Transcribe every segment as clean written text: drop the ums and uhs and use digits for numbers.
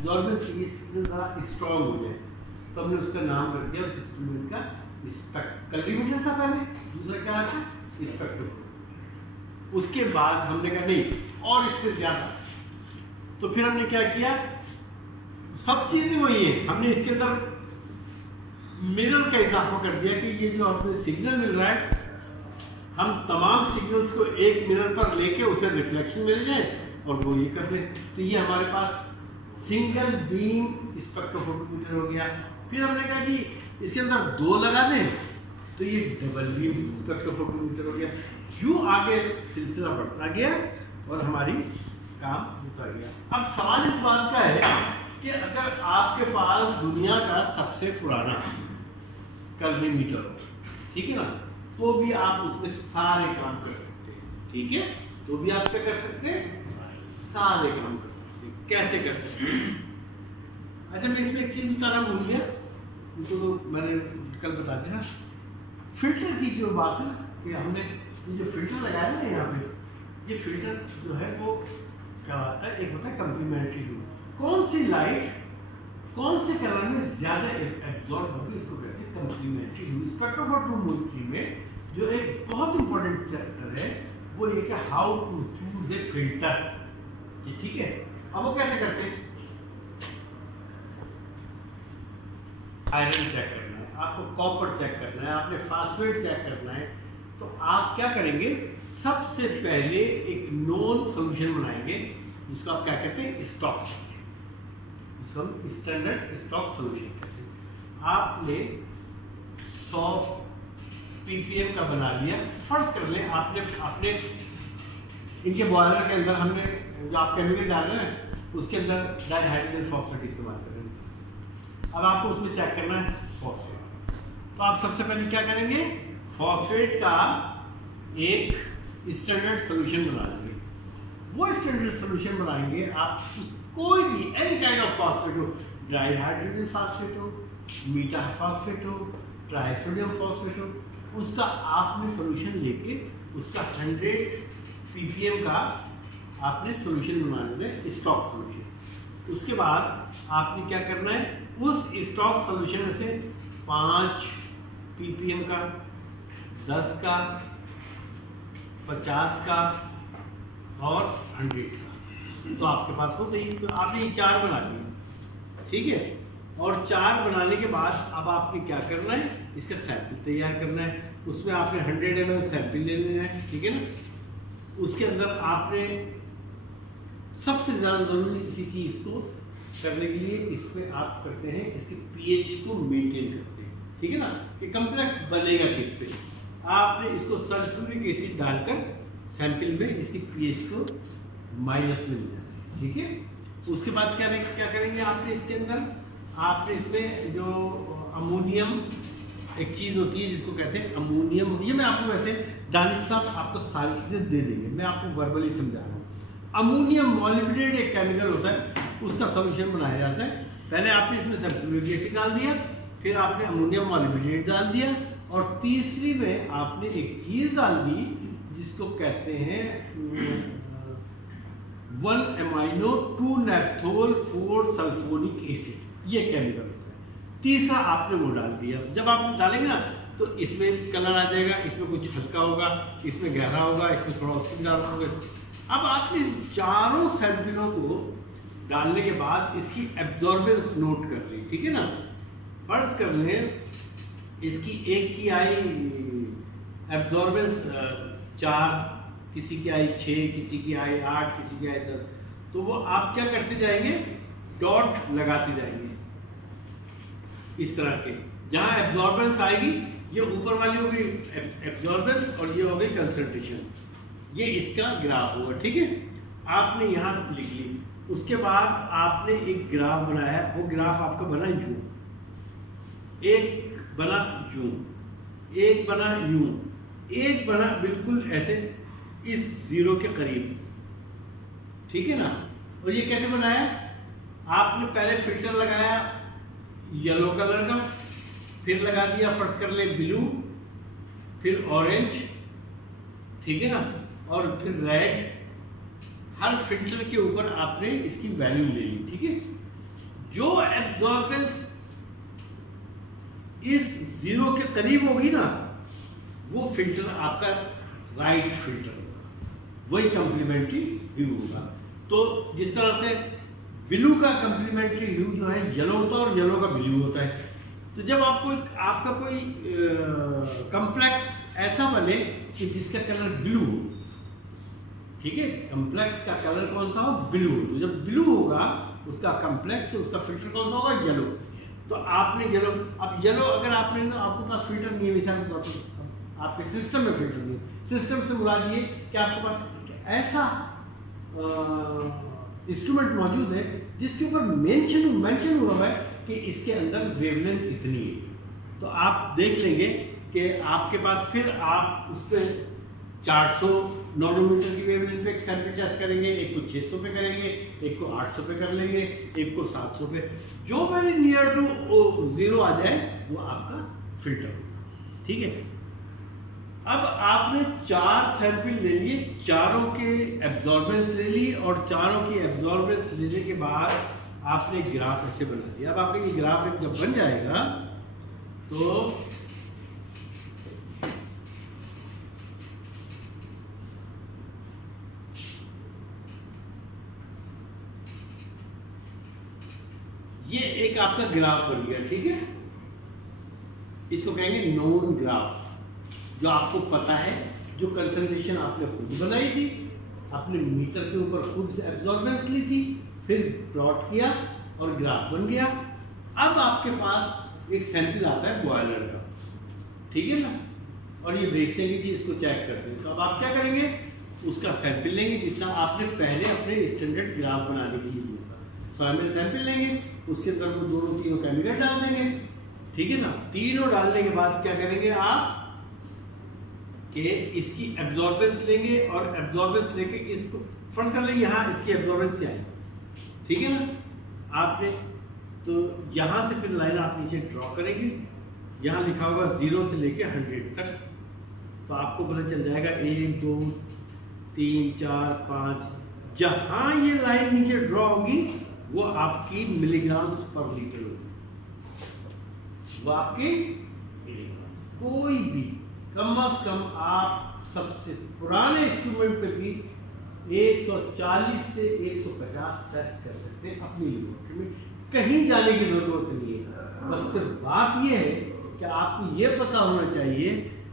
Absorbance ये signal थोड़ा strong हो जाए, तो हमने उसका नाम रख दिया उस इंस्ट्रूमेंट का कलरीमीटर था पहले, दूसरा क्या रखा स्पेक्ट्रोफोटोमीटर। उसके बाद हमने कहा नहीं और इससे ज्यादा, तो फिर हमने क्या किया, सब चीजें वही है, हमने इसके अंदर मिरर का इजाफा कर दिया कि ये जो आपने सिग्नल मिल रहा है, हम तमाम सिग्नल्स को एक मिरर पर लेके उसे रिफ्लेक्शन मिल जाए और वो ये कर ले, तो ये हमारे पास सिंगल बीम स्पेक्ट्रोफोटोमीटर हो गया। फिर हमने कहा कि इसके अंदर 2 लगा दें तो ये डबल बीम स्पेक्ट्रोफोटोमीटर हो गया। यूं आगे सिलसिला बढ़ता गया और हमारी काम होता गया। अब सवाल इस बात का है कि अगर आपके पास दुनिया का सबसे पुराना कलरीमीटर हो, ठीक है ना, तो भी आप उसमें सारे काम कर सकते हैं, ठीक है, तो भी आप क्या कर सकते हैं, सारे काम कर सकते हैं। कैसे कर सकते हैं? अच्छा, मैं इसमें एक चीज बताना भूल गया, उनको तो मैंने कल बता दिया। फिल्टर की जो बात है कि हमने ये जो फिल्टर लगाया ना यहाँ पे, ये फिल्टर जो है वो क्या होता है, एक होता है कम्प्लीमेंट्री ह्यू, कौन सी लाइट कौन से कलर में ज्यादा एब्जॉर्ब होगी, इसको कहते हैं कम्प्लीमेंट्री ह्यू। स्पेक्ट्रोफोटोमेट्री में जो एक बहुत इंपॉर्टेंट चैप्टर है वो ये कि how to choose a filter, ठीक है। अब वो कैसे करते हैं, आयरन चेक करना है आपको, कॉपर चेक करना है, आपने फास्फेट चेक करना है, तो आप क्या करेंगे, सबसे पहले एक नॉन सॉल्यूशन बनाएंगे जिसको आप क्या कहते हैं, स्टॉक, जिसको हम स्टैंडर्ड स्टॉक सॉल्यूशन कहते हैं। आपने 100 ppm का बना लिया, फर्ज कर लें आपने इनके बॉयलर के अंदर हमने जो आप केमिकल डाल रहे हैं उसके अंदर डाइहाइड्रोजन फॉस्फेट इस्तेमाल कर रहे हैं। अब आपको उसमें चेक करना है फॉस्फेट, तो आप सबसे पहले क्या करेंगे, फॉस्फेट का एक स्टैंडर्ड सॉल्यूशन बना लेंगे। वो स्टैंडर्ड सॉल्यूशन बनाएंगे आप, कोई भी एनी काइंड ऑफ फॉस्फेट हो, ड्राई हाइड्रोजन फॉस्फेट हो, मीटा फॉस्फेट हो, ट्राइसोडियम फॉस्फेट हो, उसका आपने सॉल्यूशन लेके उसका 100 ppm का आपने सॉल्यूशन बनाना है, स्टॉक सॉल्यूशन। उसके बाद आपने क्या करना है, उस स्टॉक सॉल्यूशन में से 5 ppm का, 10 का, 50 का और 100 का, तो आपके पास होते ही, तो आपने ये 4 बना लिए, ठीक है। और 4 बनाने के बाद अब आपने क्या करना है, इसका सैंपल तैयार करना है, उसमें आपने 100 ml सैंपल ले लेना है, ठीक है ना। उसके अंदर आपने सबसे ज्यादा जरूरी इसी चीज को करने के लिए इसमें आप करते हैं, इसके pH को मेंटेन करते हैं, ठीक है ना, कि कम्प्लेक्स बनेगा किस पे, आपने इसको सल्फ्यूरिक एसिड डालकर सैंपल में इसकी pH को माइनस में ले जाना है, ठीक है। उसके बाद क्या करेंगे आपने इसके अंदर, आपने इसमें जो अमोनियम एक चीज होती है जिसको कहते हैं अमोनियम, ये मैं आपको वैसे दानिश साहब आपको सारी चीजें दे देंगे, मैं आपको वर्बली समझा रहा हूँ। अमोनियम मॉलिब्डेट एक केमिकल होता है, उसका सॉल्यूशन बनाया जाता है। पहले आपने इसमें सल्फ्यूरिक एसिड डाल दिया, फिर आपने अमोनियम मॉलिब्डेट डाल दिया, और तीसरी में आपने एक चीज डाल दी जिसको कहते हैं 1-amino 2-naphthol 4-सल्फोनिक एसिड, ये केमिकल होता है। तीसरा आपने वो डाल दिया, जब आप डालेंगे ना तो इसमें कलर आ जाएगा, इसमें कुछ हल्का होगा, इसमें गहरा होगा, इसमें थोड़ा उसमें डालना होगा। अब आपने चारों सैंपलों को डालने के बाद इसकी एब्जॉर्बेंस नोट कर ली, ठीक है ना। फर्ज कर लें इसकी एक की आई एब्जॉर्बेंस 4, किसी की आई 6, किसी की आई 8, किसी की आई 10, तो वो आप क्या करते जाएंगे, डॉट लगाते जाएंगे इस तरह के, जहां एब्जॉर्बेंस आएगी ये ऊपर वाली होगी एब्जॉर्बेंस और ये हो गई कंसंट्रेशन, ये इसका ग्राफ होगा, ठीक है। आपने यहाँ लिख ली, उसके बाद आपने एक ग्राफ बनाया, वो ग्राफ आपका बना यूं, एक बना यूं, एक बना यूं, एक बना बिल्कुल ऐसे इस 0 के करीब, ठीक है ना। और ये कैसे बनाया, आपने पहले फिल्टर लगाया येलो कलर का, फिर लगा दिया फर्स्ट कर ले ब्लू, फिर ऑरेंज, ठीक है ना, और फिर रेड। हर फिल्टर के ऊपर आपने इसकी वैल्यू ले ली, ठीक है। इस 0 के करीब होगी ना, वो फिल्टर आपका राइट फिल्टर होगा, वही कंप्लीमेंट्री ह्यू होगा। तो जिस तरह से ब्लू का कंप्लीमेंट्री ह्यू जो है येलो होता है और येलो का ब्लू होता है। तो जब आपका कोई कॉम्प्लेक्स ऐसा बने कि जिसका कलर ब्लू हो, ठीक है, कॉम्प्लेक्स का कलर कौन सा हो, ब्लू। तो जब ब्लू होगा उसका कॉम्प्लेक्स, तो उसका फिल्टर कौन सा होगा, येलो। तो आपने येलो, अब येलो अगर आपके पास फिल्टर नहीं है, मिसाल के तौर पर आपके सिस्टम में फिल्टर नहीं है, सिस्टम से मुराद ये कि आपके पास ऐसा इंस्ट्रूमेंट मौजूद है जिसके ऊपर मेंशन हुआ है कि इसके अंदर वेवलेंथ इतनी है। तो आप देख लेंगे कि आपके पास, फिर आप उस पर 400 नैनोमीटर की वेवलेंथ पे एक सैंपल टेस्ट करेंगे, एक को 600 पे करेंगे, एक को 800 पे कर लेंगे, एक को 700 पे, जो वेरी नियर टू 0 आ जाए वो आपका फिल्टर होगा। ठीक है, अब आपने 4 सैंपल ले लिए, चारों के एब्जॉर्बेंस ले ली, और चारों की एब्जॉर्बेंस लेने के बाद आपने ग्राफ ऐसे बना दिया। अब आपका ये ग्राफ जब बन जाएगा तो ये एक आपका ग्राफ बन गया। ठीक है, इसको कहेंगे नोन ग्राफ, जो आपको पता है, जो कंसंट्रेशन आपने खुद बनाई थी, आपने मीटर के ऊपर खुद से एब्जॉर्बेंस ली थी, फिर प्लॉट किया और ग्राफ बन गया। अब आपके पास एक सैंपल आता है बॉयलर का, ठीक है ना, और ये भेजते हैं कि इसको चेक करते हैं। तो अब आप क्या करेंगे, उसका सैंपल लेंगे जितना आपने पहले अपने स्टैंडर्ड ग्राफ बनाने के लिए दिया था। 100 ml सैंपल लेंगे, उसके अंदर वो दोनों तीनों केमिकल डाल देंगे, ठीक है ना। तीनों डालने के बाद क्या करेंगे आप कि इसकी एब्जॉर्बेंस लेंगे, और एब्जॉर्बेंस लेके इसको फर्ज कर लेंगे यहाँ इसकी एब्जॉर्बेंस से आई, ठीक है ना। आपने तो यहाँ से फिर लाइन आप नीचे ड्रॉ करेंगे, यहाँ लिखा होगा 0 से लेके 100 तक। तो आपको पता चल जाएगा 1 2 3 4 5, जहाँ ये लाइन नीचे ड्रॉ होगी वो आपकी मिलीग्राम्स पर लीटर होगी, वो आपकी कोई भी कम से कम आप सबसे पुराने इंस्ट्रूमेंट पे भी 140 से 150 टेस्ट कर सकते हैं अपनी लेबोरेटरी में, कहीं जाने की जरूरत नहीं है। बस सिर्फ बात यह है कि आपको ये पता होना चाहिए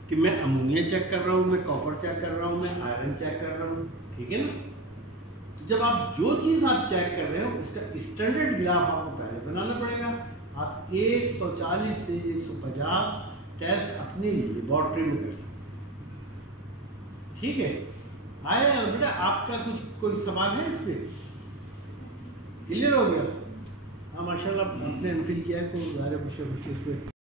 कि मैं अमोनिया चेक कर रहा हूँ, मैं कॉपर चेक कर रहा हूँ, मैं आयरन चेक कर रहा हूँ, ठीक है ना। तो जब आप जो चीज़ आप चेक कर रहे हो उसका स्टैंडर्ड ग्राफ आपको पहले बनाना पड़ेगा। आप 140 से 150 टेस्ट अपनी लेबोरेटरी में कर सकते, ठीक है। आया बेटा, आपका कोई सवाल है इस पे? क्लियर हो गया? हाँ माशाल्लाह, आपने एमफिल किया है तो ज़्यादा कुछ पे